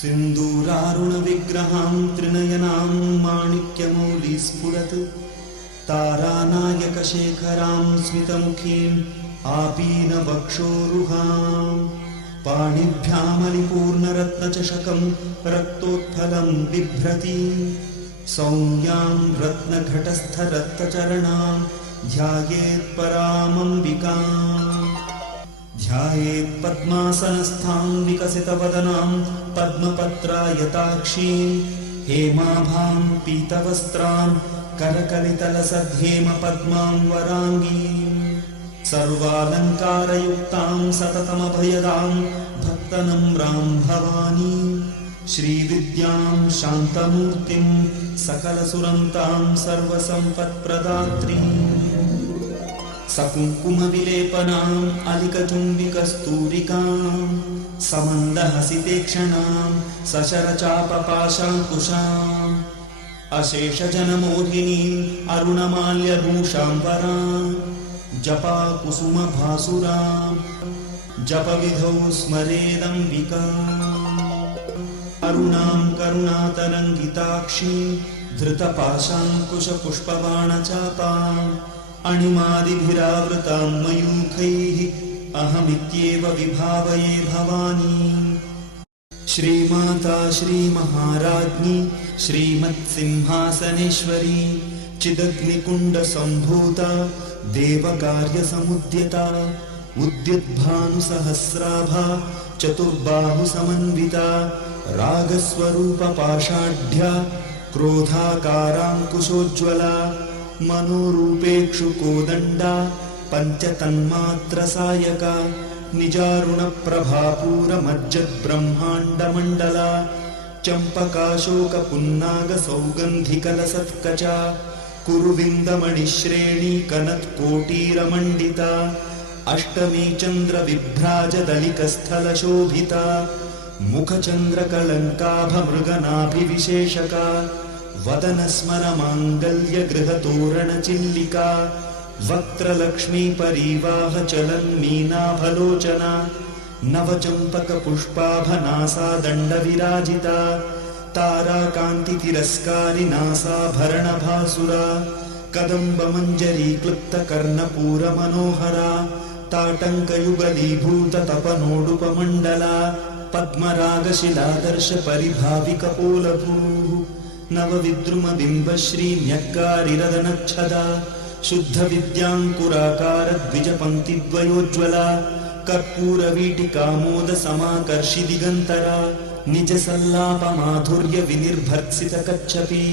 सिन्दूरारुणविग्रहां त्रिनयनां माणिक्यमौलिस्फुरत् तारानायकशेखरां स्मितमुखीम् आपीनवक्षोरुहां पाणिभ्यामलिपूर्णरत्नचषकं रक्तोत्फलं बिभ्रतीं सौम्यां रत्नघटस्थरक्तचरणां ध्यायेत्परामम्बिकाम् ध्यायेत्पद्मासनस्थां विकसितवदनां पद्मपत्रायताक्षीं हेमाभां पीतवस्त्रां करकलितलसद्धेमपद्मां वराङ्गीं सर्वालङ्कारयुक्तां सततमभयदां भक्तनम्रां भवानीं श्रीविद्यां शान्तमूर्तिं सकलसुरन्तां सर्वसम्पत्प्रदात्रीं सकुङ्कुमविलेपनाम् अलिकचुम्बिकस्तूरिकां समन्दहसितेक्षणां सशरचापपाशाङ्कुशाम् अशेषजनमोहिनीम् अरुणमाल्यभूषां वरां जपाकुसुमभासुरां जपविधौ स्मरेदम्बिकाम् अरुणां करुणातरङ्गिताक्षीं धृतपाशाङ्कुशपुष्पबाणचापाम् अणिमादिभिरावृतां मयूखैः अहमित्येव विभावये भवानीम् श्रीमाता श्रीमहाराज्ञी श्रीमत्सिंहासनेश्वरी चिदग्निकुण्डसम्भूता देवकार्यसमुद्यता उद्युद्भानुसहस्राभा चतुर्बाहुसमन्विता रागस्वरूपपाषाढ्या क्रोधाकाराङ्कुशोज्ज्वला मनोरूपेक्षुकोदण्डा पञ्चतन्मात्रसायका निजारुणप्रभापूरमज्जद्ब्रह्माण्डमण्डला चम्पकाशोकपुन्नागसौगन्धिकलसत्कचा कुरुविन्दमणिश्रेणी कनत्कोटीरमण्डिता अष्टमी चन्द्रविभ्राजदलिकस्थलशोभिता मुखचन्द्रकलङ्काभमृगनाभिविशेषका वदनस्मरमाङ्गल्यगृहतोरणचिल्लिका वक्त्रलक्ष्मीपरीवाहचलन्मीनाभलोचना नवचम्पकपुष्पाभनासादण्डविराजिता ताराकान्तितिरस्कारिनासाभरणभासुरा कदम्बमञ्जरीक्लुप्तकर्णपूरमनोहरा ताटङ्कयुगलीभूततपनोडुपमण्डला पद्मरागशिलादर्शपरिभाविकपोलभूः नवविद्रुमबिम्बश्रीन्यक्कारिरदनच्छदा शुद्धविद्याङ्कुराकारद्विजपङ्क्तिद्वयोज्ज्वला कर्पूरवीटिकामोदसमाकर्षिदिगन्तरा निजसल्लापमाधुर्यविनिर्भर्त्सितकच्छपी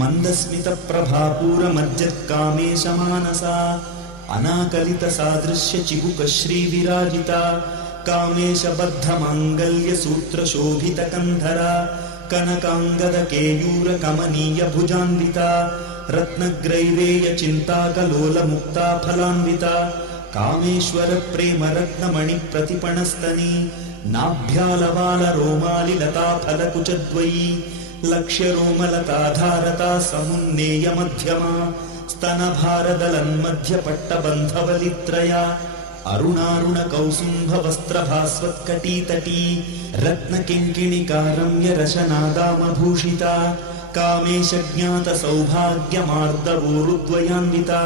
मन्दस्मितप्रभापूरमज्जत्कामेशमानसा अनाकलितसादृश्यचिबुकश्रीविराजिता कामेशबद्धमाङ्गल्यसूत्रशोभितकन्धरा कनकाङ्गदकेयूरकमनीयभुजान्विता रत्नग्रैवेयचिन्ताकलोलमुक्ता फलान्विता कामेश्वरप्रेमरत्नमणिप्रतिपणस्तनी नाभ्यालवालरोमालिलताफलकुचद्वयी लक्ष्यरोमलताधारता समुन्नेयमध्यमा स्तनभारदलन्मध्यपट्टबन्धवलित्रया अरुणारुणकौसुम्भवस्त्रभास्वत्कटीतटी रत्नकिङ्किणिकारम्यरशनादामभूषिता कामेशज्ञातसौभाग्यमार्दवोरुद्वयान्विता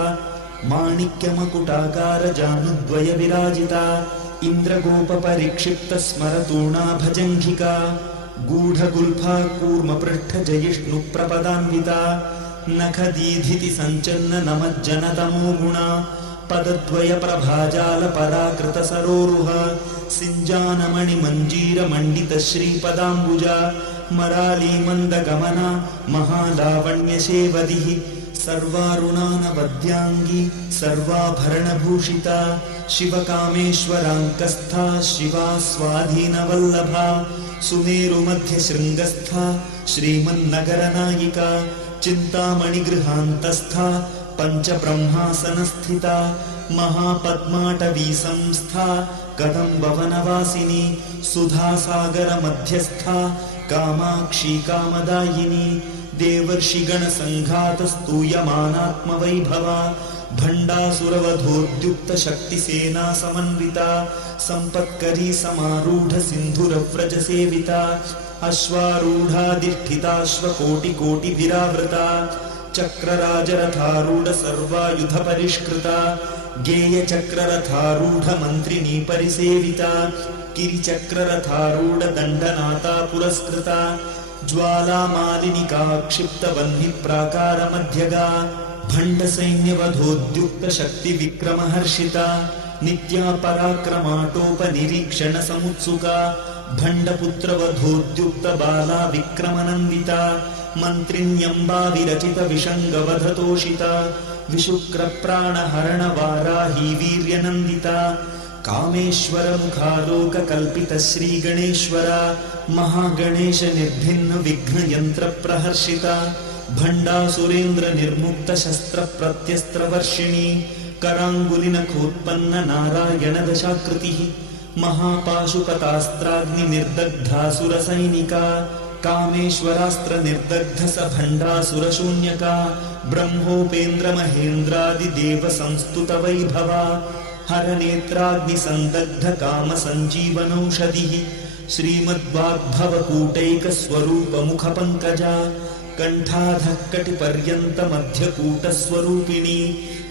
माणिक्यमकुटाकारजानुद्वयविराजिता इन्द्रगोपपरिक्षिप्तस्मरतूणाभजङ्घिका गूढगुल्फा कूर्मपृष्ठजयिष्णुप्रपदान्विता नखदीधितिसञ्चन्ननमज्जनतमोगुणा पदद्वयप्रभाजालपराकृतसरोरुह सिञ्जानमणिमञ्जीरमण्डितश्रीपदाम्बुजा मरालीमन्दगमना महालावण्यशेवदिः सर्वारुणानवद्याङ्गी सर्वाभरणभूषिता शिवकामेश्वराङ्कस्था शिवा स्वाधीनवल्लभा सुमेरुमध्यशृङ्गस्था श्रीमन्नगरनायिका चिन्तामणिगृहान्तस्था पञ्चब्रह्मासनस्थिता महापद्माटवी संस्था कदम्बवनवासिनी सुधासागरमध्यस्था कामाक्षी कामदायिनी देवर्षिगणसङ्घातस्तूयमानात्मवैभवा भण्डासुरवधोद्युक्तशक्तिसेना समन्विता सम्पत्करी समारूढ सिन्धुरव्रजसेविता अश्वारूढाधिष्ठिताश्वकोटिकोटिभिरावृता चक्रराजरथारूढ सर्वायुधपरिष्कृता गेयचक्ररथारूढ मन्त्रिणी परिसेविता गिरिचक्ररथारूढ दण्डनाथा पुरस्कृता ज्वालामालिनिका क्षिप्तवह्निप्राकारमध्यगा भण्डसैन्यवधोद्युक्तशक्तिविक्रमहर्षिता नित्या पराक्रमाटोपनिरीक्षणसमुत्सुका भण्डपुत्रवधोद्युक्तबाला विक्रमनन्दिता मन्त्रिण्यम्बा विरचितविषङ्गवधतोषिता विशुक्रप्राणहरणवाराही वीर्यनन्दिता कामेश्वरमुखालोककल्पितश्रीगणेश्वरा महागणेशनिर्भिन्नविघ्नयन्त्रप्रहर्षिता भण्डासुरेन्द्रनिर्मुक्तशस्त्रप्रत्यस्त्रवर्षिणी कराङ्गुलिनखोत्पन्ननारायणदशाकृतिः महापाशुपतास्त्राग्निनिर्दग्धासुरसैनिका कामेश्वरास्त्रनिर्दग्धसभण्डासुरशून्यका ब्रह्मोपेन्द्रमहेन्द्रादिदेवसंस्तुतवैभवा हरनेत्राग्निसन्दग्धकामसञ्जीवनौषधिः श्रीमद्वाग्भवकूटैकस्वरूपमुखपङ्कजा कण्ठाधः कटिपर्यन्तमध्यकूटस्वरूपिणी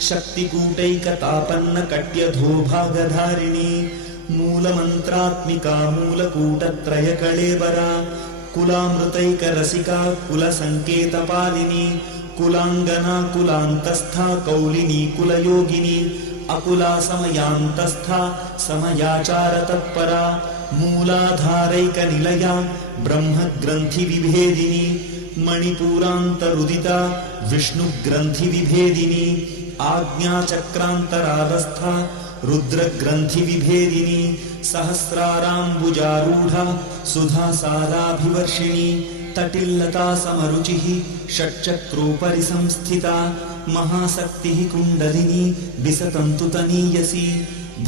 शक्तिकूटैकतापन्नकट्यधोभागधारिणी मूलमन्त्रात्मिका मूलकूटत्रयकळेबरा कुलामृतैकरसिका कुलसङ्केतपालिनी कुलाङ्गना कुलान्तस्था कौलिनी कुलयोगिनी अकुला समयान्तस्था समयाचारतत्परा मूलाधारैकनिलया ब्रह्मग्रन्थिविभेदिनी मणिपूरान्तरुदिता विष्णुग्रन्थिविभेदिनी आज्ञाचक्रान्तरावस्था रुद्रग्रन्थिविभेदिनी सहस्राराम्बुजारूढा सुधासाराभिवर्षिणी तटिल्लता समरुचिः षट्चक्रोपरि संस्थिता महाशक्तिः कुण्डलिनी विसतन्तुतनीयसी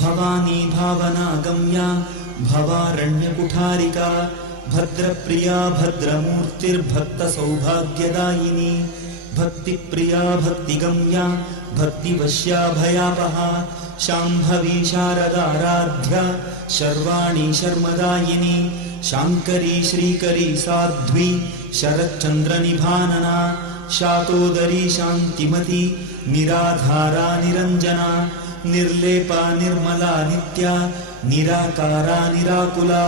भवानी भावनागम्या भवारण्यकुठारिका भद्रप्रिया भद्रमूर्तिर्भक्तसौभाग्यदायिनी भक्तिप्रिया भक्तिगम्या भक्तिवश्या भयापहा शाम्भवी शारदाराध्या शर्वाणी शर्मदायिनी शाङ्करी श्रीकरी साध्वी शरच्चन्द्रनिभानना शातोदरी शान्तिमती निराधारा निरञ्जना निर्लेपा निर्मला नित्या निराकारा निराकुला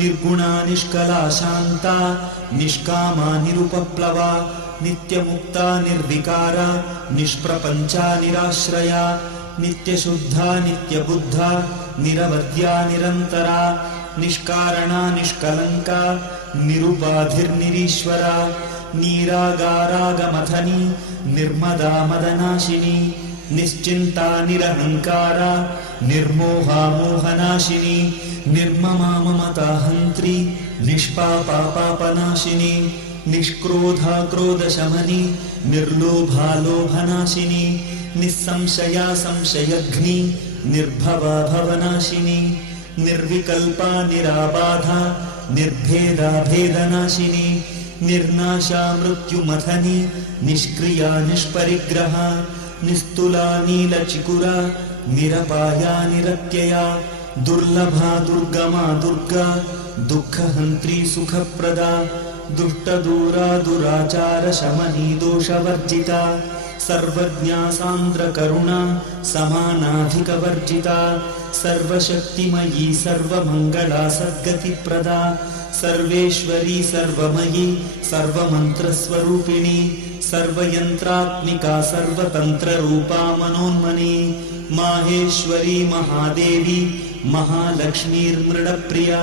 निर्गुणा निष्कला शान्ता निष्कामा निरुपप्लवा नित्यमुक्ता निर्विकारा निष्प्रपञ्चा निराश्रया नित्यशुद्धा नित्यबुद्धा निरवद्या निरन्तरा निष्कारणा निष्कलङ्का निरुपाधिर्निरीश्वरा नीरागारागमथनी निर्मदा मदनाशिनी निश्चिन्ता निरहङ्कारा निर्मोहा मोहनाशिनी निर्ममा ममताहन्त्री निष्पापा पापनाशिनी निष्क्रोधा क्रोधशमनी निर्लोभा लोभनाशिनी निस्संशया संशयघ्नी निर्भवा भवनाशिनी निर्विकल्पा निराबाधा निर्भेदा भेदनाशिनी निर्नाशा मृत्युमथनी निष्क्रिया निष्परिग्रहा निस्तुला नीलचिकुरा निरपाया निरत्यया दुर्लभा दुर्गमा दुर्गा दुःखहन्त्री सुखप्रदा दुष्टदूरा दुराचार शमनी दोषवर्जिता सर्वज्ञा सान्द्रकरुणा समानाधिकवर्जिता सर्वशक्तिमयी सर्वमङ्गला सद्गतिप्रदा सर्वेश्वरी सर्वमयी सर्वमन्त्रस्वरूपिणी सर्वयन्त्रात्मिका सर्वतन्त्ररूपा मनोन्मनी माहेश्वरी महादेवी महालक्ष्मीर्मृडप्रिया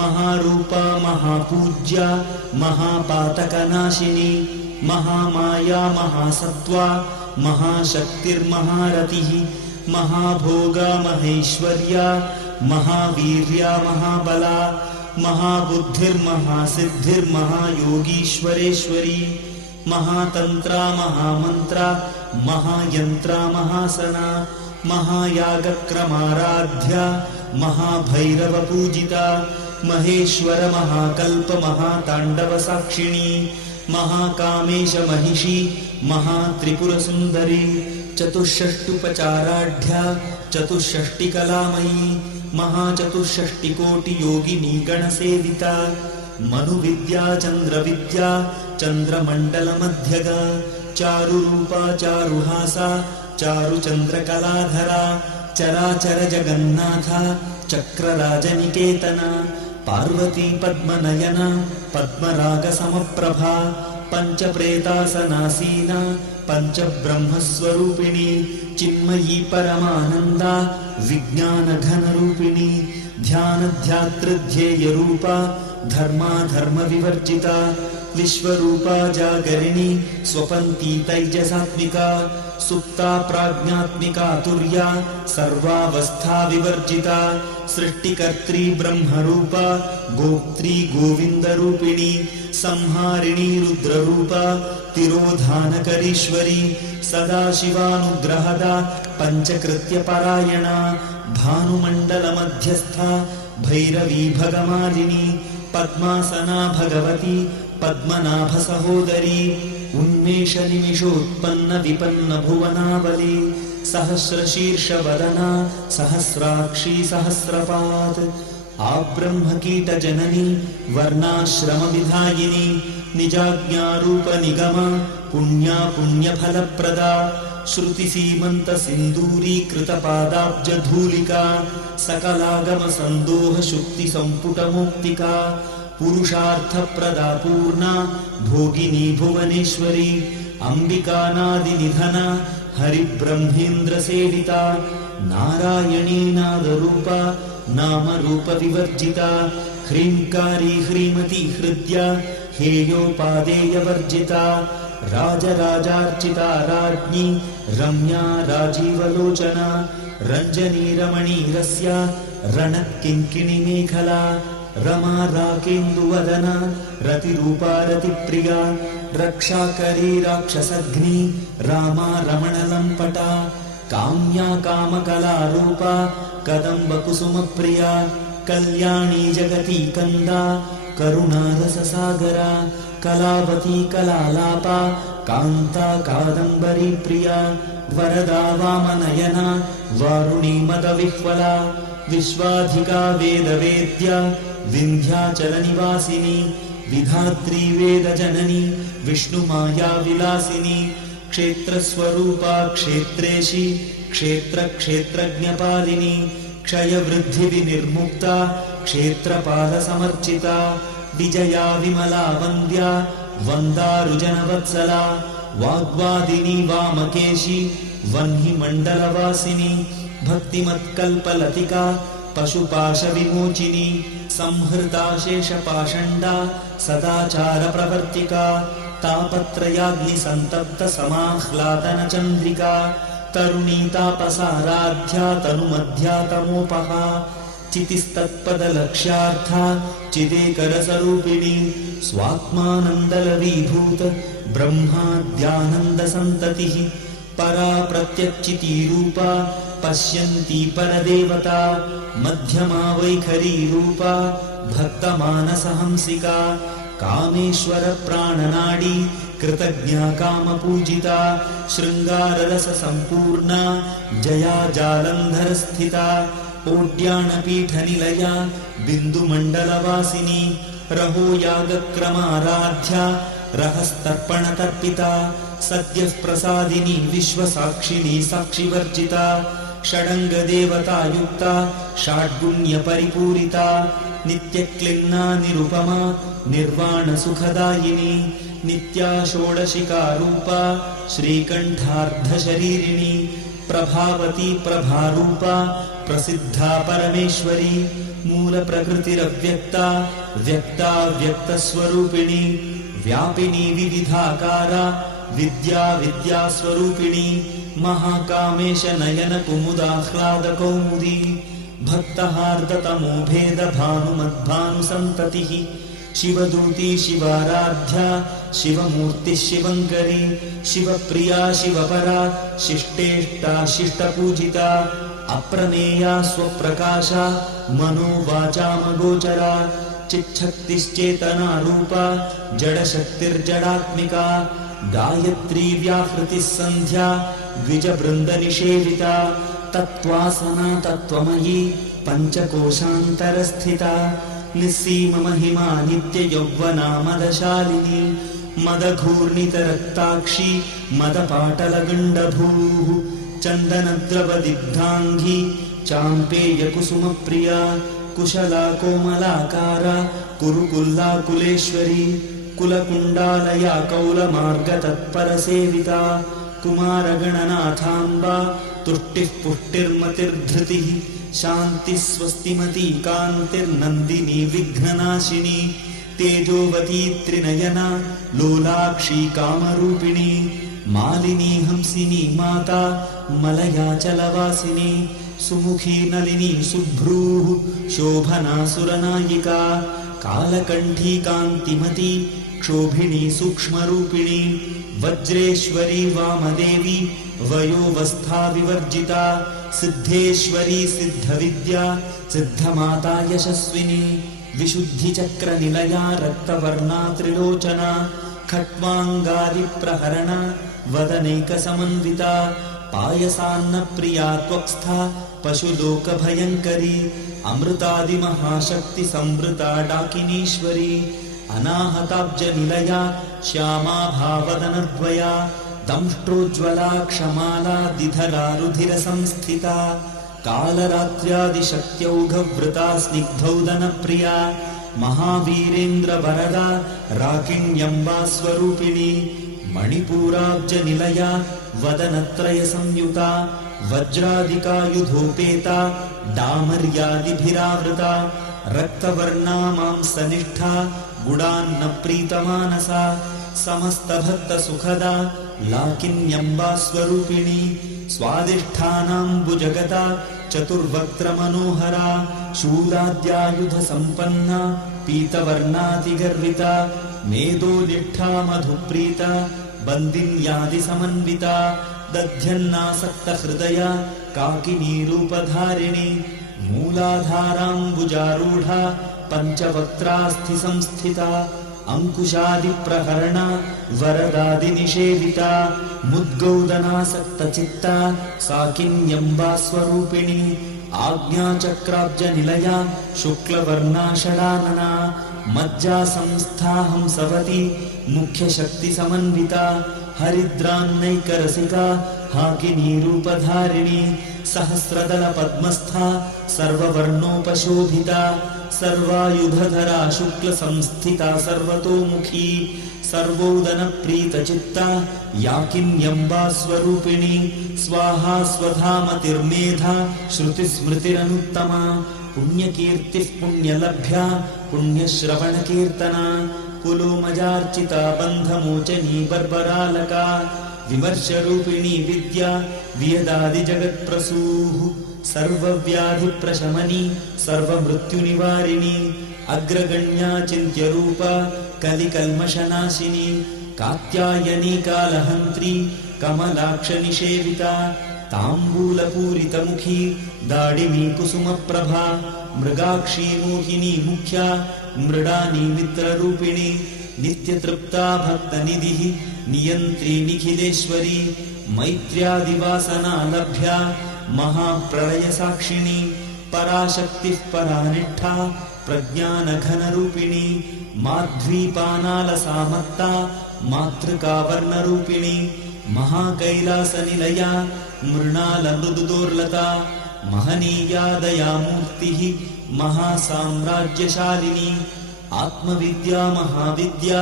महारूपा महापूज्या महापातकनाशिनी महामाया महासत्त्वा महाशक्तिर्महारतिः महाभोगा महेश्वर्या महावीर्या महाबला महाबुद्धिर्महासिद्धिर्महायोगीश्वरेश्वरी महातन्त्रा महामन्त्रा महायन्त्रा महासना महायागक्रमाराध्या महाभैरवपूजिता महेश्वर महाकल्प महाताण्डवसाक्षिणी महाकामेश महिषी महात्रिपुरसुन्दरी चतुष्षष्टुपचाराढ्या चतुष्षष्टिकलामयी महाचतुष्षष्टिकोटियोगिनी गणसेविता मनुविद्या चन्द्रविद्या चन्द्रमण्डलमध्यगा चारुरूपा चारुहासा चारुचन्द्रकलाधरा चराचर जगन्नाथा चक्रराजनिकेतना पार्वती पद्मनयना पद्मरागसमप्रभा पञ्चप्रेतासनासीना पञ्चब्रह्मस्वरूपिणी चिन्मयी परमानन्दा विज्ञानघनरूपिणी ध्यानध्यातृध्येयरूपा धर्माधर्मविवर्जिता विश्वरूपा जागरिणी स्वपन्ती तैजसात्मिका सुप्ता प्राज्ञात्मिका तुर्या सर्वावस्था विवर्जिता सृष्टिकर्त्री ब्रह्मरूपा गोप्त्री गोविन्दरूपिणी संहारिणी रुद्ररूपा तिरोधानकरीश्वरी सदाशिवानुग्रहदा पञ्चकृत्यपरायणा भानुमण्डलमध्यस्था भैरवी भगमालिनी पद्मासना भगवती पद्मनाभसहोदरी उन्मेषनिमिषोत्पन्न विपन्न भुवनावली सहस्रशीर्षवदना सहस्राक्षी सहस्रपात् आब्रह्मकीटजननी वर्णाश्रमविधायिनी निजाज्ञारूपनिगमा पुण्या पुण्यफलप्रदा श्रुतिसीमन्तसिन्दूरीकृतपादाब्जधूलिका सकलागमसन्दोहशुक्तिसम्पुटमुक्तिका पुरुषार्थप्रदा पूर्णा भोगिनी भुवनेश्वरी अम्बिकानादिनिधना हरिब्रह्मेन्द्रसेविता नारायणी नादरूपा नामरूपविवर्जिता ह्रीङ्कारी ह्रीमती हृद्या हेयोपादेयवर्जिता राजराजार्चिता राज्ञी रम्या राजीवलोचना रञ्जनी रमणीरस्या रणत्किङ्किणीमेखला रमा राकेन्दुवदना रतिरूपा रतिप्रिया रक्षाकरी राक्षसघ्नी रामा रमणलम्पटा काम्या कामकलारूपा कदम्बकुसुमप्रिया कल्याणी जगती कन्दा करुणारससागरा कलावती कलालापा कान्ता कादम्बरी प्रिया वरदा वामनयना वारुणी मदविह्वला विश्वाधिका वेदवेद्या विन्ध्याचलनिवासिनी विधात्री वेदजननी विष्णुमाया विलासिनी क्षेत्रस्वरूपा क्षेत्रेशी क्षेत्रक्षेत्रज्ञपालिनी क्षयवृद्धिविनिर्मुक्ता क्षेत्रपालसमर्चिता विजया विमला वन्द्या वन्दारुजनवत्सला वाग्वादिनी वामकेशी वह्निमण्डलवासिनी भक्तिमत्कल्पलतिका पशुपाशविमोचिनी संहृता शेषपाषण्डा सदाचारप्रवर्तिका तापत्रयाग्निसन्तप्तसमाह्लादनचन्द्रिका तरुणी तापसाराध्या तनुमध्या तमोपहा चितिस्तत्पदलक्ष्यार्था चिदेकरसरूपिणी स्वात्मानन्दलवीभूत ब्रह्माद्यानन्दसन्ततिः परा प्रत्यच्चितीरूपा पश्यन्ती परदेवता मध्यमा वैखरीरूपा भक्तमानसहंसिका कामेश्वरप्राणनाडी कृतज्ञा कामपूजिता शृङ्गाररससम्पूर्णा जया जालन्धरस्थिता ओड्याणपीठनिलया बिन्दुमण्डलवासिनी रहो यागक्रमाराध्या रहस्तर्पणतर्पिता सद्यः प्रसादिनी विश्वसाक्षिणी साक्षिवर्जिता षडङ्गदेवतायुक्ता षाड्गुण्यपरिपूरिता नित्यक्लिन्ना निरुपमा निर्वाणसुखदायिनी नित्या षोडशिकारूपा श्रीकण्ठार्धशरीरिणी प्रभावती प्रभारूपा प्रसिद्धा परमेश्वरी मूलप्रकृतिरव्यक्ता व्यक्ता व्यक्तस्वरूपिणी व्यापिनी विविधाकारा विद्या विद्यास्वरूपिणी महाकामेश नयन कुमुदाह्लादकौमुदी भक्तहार्दतमो भेद भानुमद्भानुसन्ततिः शिवदूती शिवाराध्या शिवमूर्तिः शिवङ्करी शिवप्रिया शिवपरा शिष्टेष्टा शिष्टपूजिता अप्रमेया स्वप्रकाशा मनोवाचामगोचरा चिच्छक्तिश्चेतना रूपा जडशक्तिर्जडात्मिका गायत्री व्याहृतिः सन्ध्या द्विजवृन्दनिषेविता तत्त्वासना तत्त्वमयी पञ्चकोशान्तरस्थिता निस्सीममहिमा नित्ययौवना मदशालिनी मदघूर्णितरक्ताक्षी मदपाटलगण्डभूः चन्दनद्रवदिग्धाङ्गी चाम्पेयकुसुमप्रिया कुशला कोमलाकारा कुरुकुल्लाकुलेश्वरी कुलकुण्डालया कौलमार्गतत्परसेविता कुमारगणनाथाम्बा तुष्टिः पुष्टिर्मतिर्धृतिः शान्तिः स्वस्तिमती कान्तिर्नन्दिनी विघ्ननाशिनी तेजोवती त्रिनयना लोलाक्षी कामरूपिणी मालिनी हंसिनी माता मलयाचलवासिनी सुमुखी नलिनी सुभ्रूः शोभना सुरनायिका कालकण्ठी कान्तिमती क्षोभिणी सूक्ष्मरूपिणी वज्रेश्वरी वामदेवी वयोवस्था विवर्जिता सिद्धेश्वरी सिद्धविद्या सिद्धमाता यशस्विनी विशुद्धिचक्रनिलया रक्तवर्णा त्रिलोचना खट्वाङ्गादिप्रहरणा वदनैकसमन्विता पायसान्नप्रिया त्वक्स्था पशुलोकभयङ्करी अमृतादिमहाशक्तिसंवृता डाकिनीश्वरी अनाहताब्जनिलया श्यामा भावदनद्वया दंष्ट्रोज्ज्वला क्षमाला दिधरा रुधिरसंस्थिता कालरात्र्यादिशक्त्यौघवृता स्निग्धौदनप्रिया महावीरेन्द्रवरदा राकिण्यम्बा स्वरूपिणी मणिपूराब्जनिलया वदनत्रयसंयुता वज्रादिकायुधोपेता डामर्यादिभिरावृता रक्तवर्णा मांसनिष्ठा गुडान्नप्रीतमानसा समस्तभक्तसुखदा लाकिन्यम्बा स्वरूपिणी स्वादिष्ठानाम्बुजगता चतुर्वक्त्रमनोहरा शूलाद्यायुधसम्पन्ना पीतवर्णातिगर्विता मेदोलिष्ठा मधुप्रीता बन्दिन्यादिसमन्विता दध्यन्नासक्तहृदया काकिनीरूपधारिणी मूलाधाराम्बुजारूढा पञ्चवक्त्रास्थिसंस्थिता अंकुशादिप्रहरणा वरदादिनिषेविता मुद्गौदनासक्तचित्ता साकिन्यम्बा स्वरूपिणी आज्ञाचक्राब्जनिलया शुक्लवर्णा षडानना मज्जासंस्था हंसवती मुख्यशक्तिसमन्विता हरिद्रान्नैकरसिका हाकिनीरूपधारिणी सहस्रदलपद्मस्था सर्ववर्णोपशोभिता सर्वायुधधरा शुक्लसंस्थिता सर्वतोमुखी सर्वोदनप्रीतचित्ता याकिन्यम्बा स्वरूपिणी स्वाहा स्वधामतिर्मेधा श्रुतिस्मृतिरनुत्तमा पुण्यकीर्तिः पुण्यलभ्या पुण्यश्रवणकीर्तना कुलोमजार्चिता बन्धमोचनी बर्बरालका विमर्शरूपिणी विद्या वियदादिजगत्प्रसूः सर्वव्याधिप्रशमनी सर्वमृत्युनिवारिणी अग्रगण्या चिन्त्यरूपा कलिकल्मषनाशिनी कात्यायनी कालहन्त्री कमलाक्षनिषेविता ताम्बूलपूरितमुखी दाडिमी कुसुमप्रभा मृगाक्षी मोहिनी मुख्या मृडानी मित्ररूपिणी नित्यतृप्ता भक्तनिधिः नियन्त्री निखिलेश्वरी मैत्र्यादिवासना लभ्या महाप्रलयसाक्षिणी पराशक्तिः परानिष्ठा प्रज्ञानघनरूपिणी माध्वीपानालसामत्ता मातृकावर्णरूपिणी महाकैलासनिलया मृणालमृदुदोर्लता महनीया दयामूर्तिः महासाम्राज्यशालिनी आत्मविद्या महाविद्या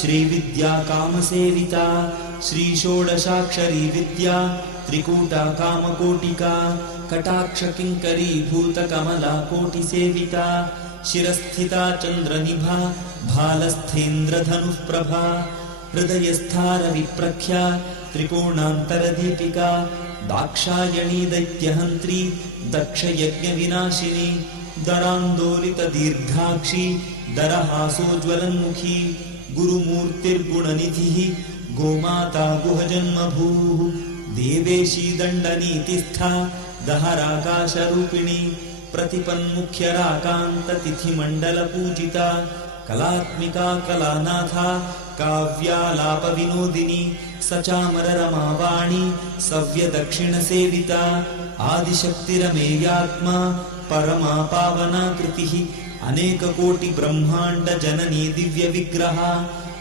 श्रीविद्या कामसेविता श्रीषोडशाक्षरी विद्या त्रिकूटा कामकोटिका कटाक्षकिङ्करी भूतकमला कोटिसेविता शिरस्थिता चन्द्रनिभा भालस्थेन्द्रधनुःप्रभा हृदयस्थारविप्रख्या त्रिकोणान्तरदीपिका दाक्षायणी दैत्यहन्त्री दक्षयज्ञविनाशिनी दरान्दोलितदीर्घाक्षी दरहासोज्ज्वलन्मुखी गुरुमूर्तिर्गुणनिधिः गोमाता गुहजन्मभूः देवेशी दण्डनीतिस्था दहराकाशरूपिणी प्रतिपन्मुख्यराकान्ततिथिमण्डलपूजिता कलात्मिका कलानाथा काव्यालापविनोदिनी सचामररमावाणी सव्यदक्षिणसेविता आदिशक्तिरमेयात्मा परमा पावना कृतिः अनेककोटिब्रह्माण्डजननी दिव्यविग्रहा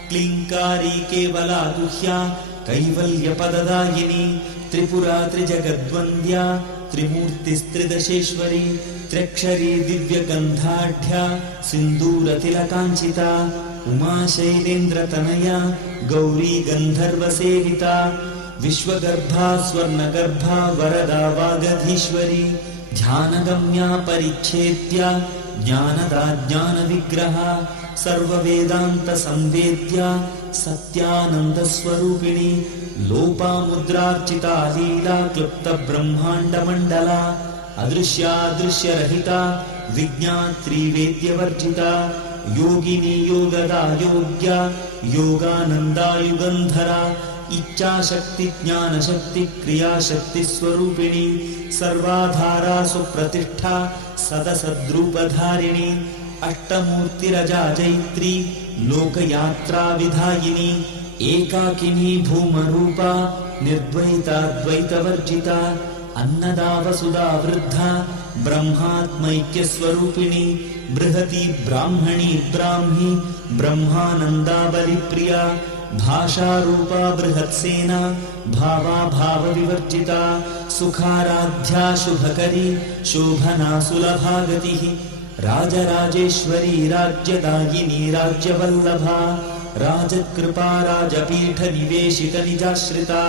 क्लीङ्कारी केवला गुह्या कैवल्यपददायिनी त्रिपुरा त्रिजगद्वन्द्या त्रिमूर्तिस्त्रिदशेश्वरी त्र्यक्षरी दिव्यगन्धाढ्या सिन्दूरतिलकाञ्चिता उमा शैलेन्द्रतनया गौरी गन्धर्वसेविता विश्वगर्भा स्वर्णगर्भा वरदा वागधीश्वरी ध्यानगम्या परिच्छेद्या ज्ञानदा ज्ञानविग्रहा सर्ववेदान्तसंवेद्या सत्यानन्दस्वरूपिणी लोपामुद्रार्चिता लीला क्लुप्तब्रह्माण्डमण्डला अदृश्यादृश्यरहिता विज्ञात्री वेद्यवर्जिता योगिनी योगदा योग्या योगानन्दा युगन्धरा इच्छाशक्ति ज्ञानशक्ति क्रियाशक्ति स्वरूपिणी सर्वाधारा सुप्रतिष्ठा सदसद्रूपधारिणी अष्टमूर्तिरजा जैत्री लोकयात्रा विधायिनी एकाकिनी भूमरूपा निर्द्वैताद्वैतवर्जिता अन्नदा वसुधा वृद्धा ब्रह्मात्मैक्यस्वरूपिणी बृहती ब्राह्मणी ब्राह्मी ब्रह्मानन्दाबलिप्रिया भाषारूपा बृहत्सेना भावा भावविवर्जिता सुखाराध्या शुभकरी शोभना सुलभा गतिः राजराजेश्वरी राज्यदायिनी राज्यवल्लभा राजकृपा राजपीठनिवेशितनिजाश्रिता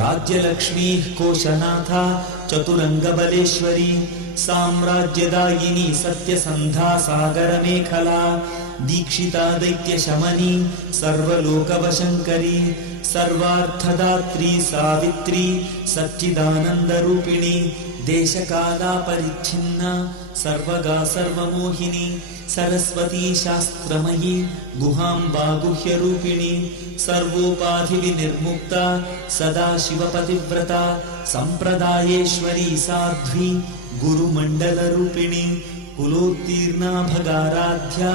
राज्यलक्ष्मीः कोशनाथा चतुरङ्गबलेश्वरी साम्राज्यदायिनी सत्यसन्धा सागरमेखला दीक्षिता दैत्यशमनी सर्वलोकवशङ्करी सर्वार्थदात्री सावित्री सच्चिदानन्दरूपिणी देशकालापरिच्छिन्ना सर्वगा सर्वमोहिनी सरस्वती शास्त्रमयी गुहाम्बा गुह्यरूपिणी सर्वोपाधिविनिर्मुक्ता सदा शिवपतिव्रता सम्प्रदायेश्वरी साध्वी गुरुमण्डलरूपिणी कुलोत्तीर्णा भगाराध्या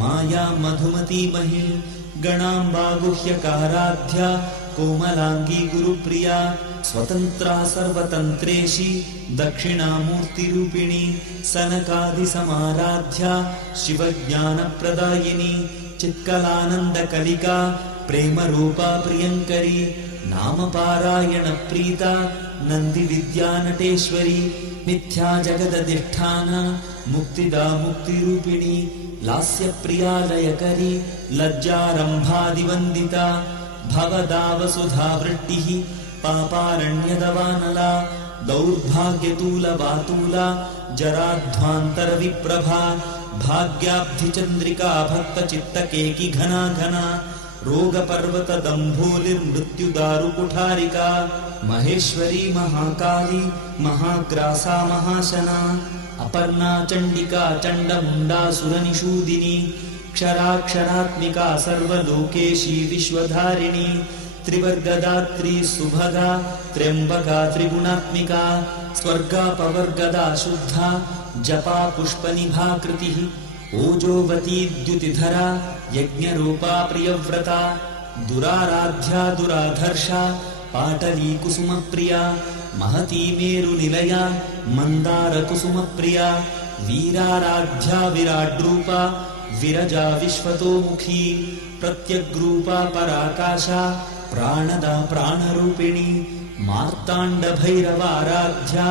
माया मधुमतीमही गणाम्बा गुह्यकाराध्या कोमलांगी गुरुप्रिया स्वतंत्रा सर्वतंत्रेशी दक्षिणामूर्तिरूपिणी सनकादिसमाराध्या शिवज्ञानप्रदायिनी चित्कलानन्दकलिका प्रेमरूपा प्रियङ्करी नामपारायणप्रीता नन्दिविद्यानटेश्वरी मिथ्या जगदधिष्ठाना मुक्तिदा मुक्तिरूपिणी लास्यप्रियालयकरी लज्जारम्भादिवन्दिता भवदा वसुधा वृष्टिः पापारण्यदवानला दौर्भाग्यतूलवातूला जराध्वान्तरविप्रभा भाग्याब्धिचन्द्रिका भक्तचित्तकेकि घना घना रोगपर्वतदम्भोलिर्मृत्युदारुकुठारिका महेश्वरी महाकाली महाग्रासा महाशना अपर्णा चण्डिका चण्डमुण्डासुरनिषूदिनी क्षराक्षरात्मिका सर्वलोकेशी विश्वधारिणी त्रिवर्गदात्री सुभगा त्र्यम्बका त्रिगुणात्मिका स्वर्गापवर्गदा शुद्धा जपा पुष्पनिभा कृतिः ओजोवती द्युतिधरा यज्ञरूपा प्रियव्रता दुराराध्या दुराधर्षा पाटली कुसुमप्रिया महती मेरुनिलया मन्दारकुसुमप्रिया वीराराध्या विराड्रूपा विरजा विश्वतोमुखी प्रत्यग्रूपा पराकाशा प्राणदा प्राणरूपिणी मार्ताण्डभैरवाराध्या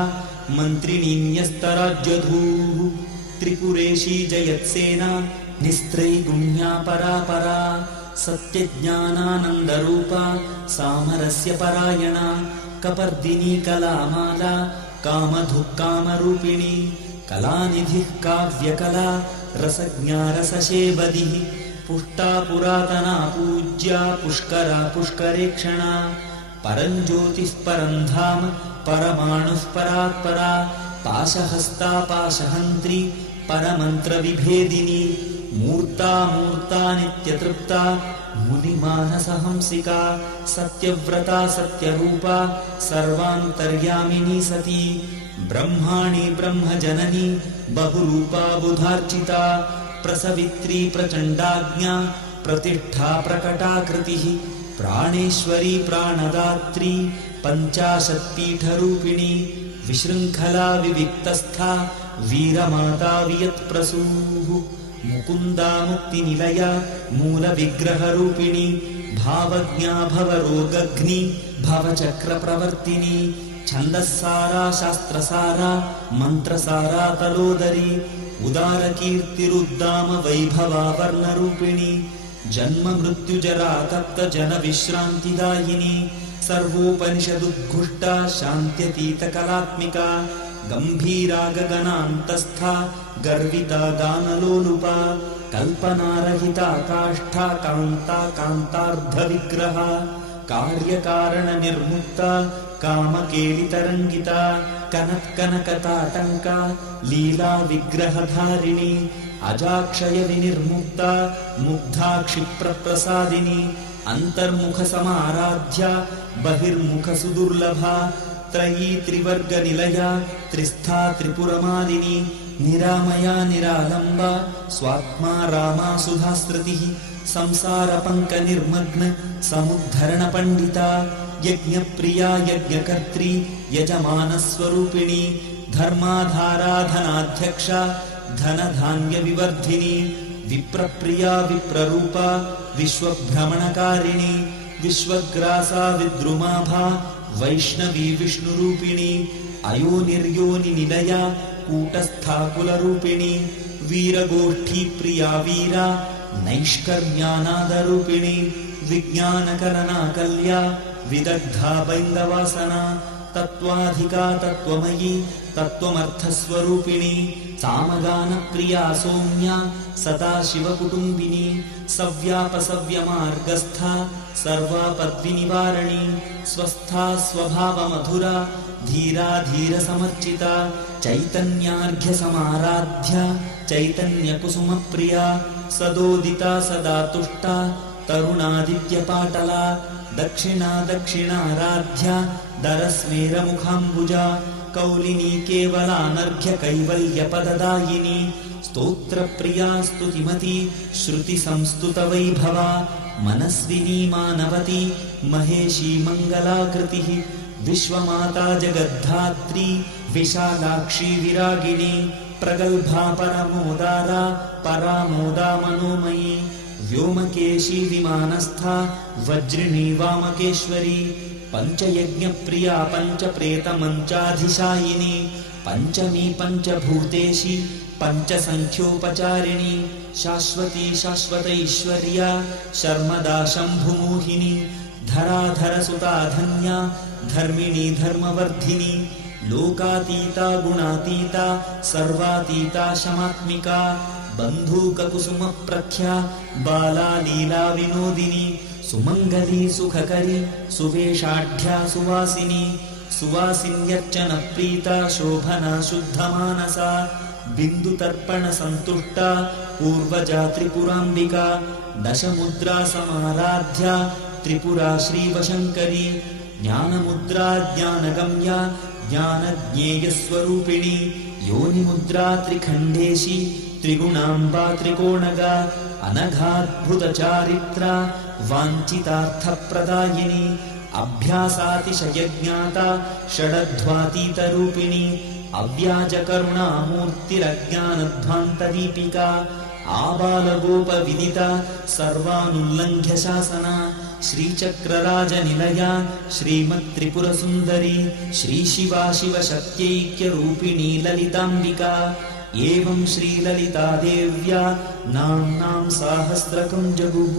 मन्त्रिणी न्यस्तराज्यधूः त्रिपुरेशी जयत्सेना निस्त्रैगुण्या परापरा सत्यज्ञानानन्दरूपा सामरस्यपरायणा कपर्दिनी कलामाला कामधुक्कामरूपिणी कलानिधिः काव्यकला रसज्ञा रसशेवदिः पुष्टा पुरातना पूज्या पुष्करा पुष्करेक्षणा परञ्ज्योतिः परन्धाम परमाणुः परात्परा पाशहस्ता पाशहन्त्री परमन्त्रविभेदिनी मूर्ता मूर्ता नित्यतृप्ता मुनिमानसहंसिका सत्यव्रता सत्यरूपा सर्वान्तर्यामिनी सती ब्रह्माणि ब्रह्मजननी बहुरूपा बुधार्चिता प्रसवित्री प्रचण्डाज्ञा प्रतिष्ठा प्रकटाकृतिः प्राणेश्वरी प्राणदात्री पञ्चाशत्पीठरूपिणी विशृङ्खला विविक्तस्था वीरमाता वियत्प्रसूः मुकुन्दा मुक्तिनिलया मूलविग्रहरूपिणी भावज्ञा भवरोगघ्नि भवचक्रप्रवर्तिनी छन्दस्सारा शास्त्रसारा मन्त्रसारा तलोदरी उदारकीर्तिरुद्दाम वैभवा वर्णरूपिणी जन्म मृत्युजरा तप्त जन विश्रान्तिदायिनी सर्वोपनिषदुद्घुष्टा शान्त्यतीतकलात्मिका गम्भीरा गगनान्तस्था गर्विता गानलोलुपा कल्पनारहिता काष्ठा कान्ता कान्तार्धविग्रहा कार्यकारणनिर्मुक्ता कामकेलितरङ्गिता कनत्कनकताटङ्का लीला विग्रहधारिणी अजाक्षयविनिर्मुक्ता मुग्धा क्षिप्रप्रसादिनी अन्तर्मुखसमाराध्या बहिर्मुखसुदुर्लभा त्रयी त्रिवर्गनिलया त्रिस्था त्रिपुरमालिनी निरामया निरालम्बा स्वात्मा रामा सुधास्रतिः संसारपङ्कनिर्मग्न समुद्धरणपण्डिता यज्ञप्रिया यज्ञकर्त्री यजमानस्वरूपिणी धर्माधाराधनाध्यक्षा धनधान्यविवर्धिनी विप्रप्रिया विप्ररूपा विश्वभ्रमणकारिणी विश्वग्रासा विद्रुमाभा वैष्णवी विष्णुरूपिणी अयोनिर्योनिनिलया कूटस्था कुलरूपिणी वीरगोष्ठीप्रिया वीरा नैष्कर्म्यानादरूपिणी विज्ञानकलनाकल्या विदग्धा बैन्दवासना तत्त्वाधिका तत्त्वमयी तत्त्वमर्थस्वरूपिणी सामगानप्रिया सौम्या सदाशिवकुटुम्बिनी सव्यापसव्यमार्गस्था सर्वापद्विनिवारणी स्वस्था स्वभावमधुरा धीरा धीरसमर्चिता चैतन्यार्घ्यसमाराध्या चैतन्यकुसुमप्रिया सदोदिता सदा तुष्टा तरुणादित्यपाटला दक्षिणा दक्षिणाराध्या दरस्मेरमुखाम्बुजा कौलिनी केवलानर्घ्यकैवल्यपददायिनी स्तोत्रप्रिया स्तुतिमती श्रुतिसंस्तुतवैभवा मनस्विनी मानवती महेशी मङ्गलाकृतिः विश्वमाता जगद्धात्री विशालाक्षी विरागिणी प्रगल्भा परमोदारा परामोदा मनोमयी व्योमकेशी विमानस्था वज्रिणी वामकेश्वरी पञ्चयज्ञप्रिया पञ्चप्रेतमञ्चाधिशायिनी पञ्चमी पञ्चभूतेशी पञ्चसङ्ख्योपचारिणी शाश्वती शाश्वतैश्वर्या शर्मदा शम्भुमोहिनी धराधरसुता धन्या धर्मिणी धर्मवर्धिनी लोकातीता गुणातीता सर्वातीता शमात्मिका बन्धूककुसुमप्रख्या बाला लीला विनोदिनी सुमङ्गली सुखकरी सुवेशाढ्या सुवासिनी सुवासिन्यर्चनप्रीता शोभना शुद्धमानसा बिन्दुतर्पणसन्तुष्टा पूर्वजा त्रिपुराम्बिका दशमुद्रा समाराध्या त्रिपुरा श्रीवशङ्करी ज्ञानमुद्रा ज्ञानगम्या ज्ञानज्ञेयस्वरूपिणी योनिमुद्रा त्रिखण्डेशी त्रिगुणाम्बा त्रिकोणगा अनघाद्भुतचारित्रा वाञ्छितार्थप्रदायिनी अभ्यासातिशयज्ञाता षडध्वातीतरूपिणी अव्याजकरुणामूर्तिरज्ञानध्वान्तदीपिका आबालगोपविदिता सर्वानुल्लङ्घ्य शासना श्रीचक्रराजनिलया श्रीमत्त्रिपुरसुन्दरी श्रीशिवा शिवशक्त्यैक्यरूपिणी ललिताम्बिका एवं श्रीललितादेव्या नाम्नां साहस्रकं जगुः।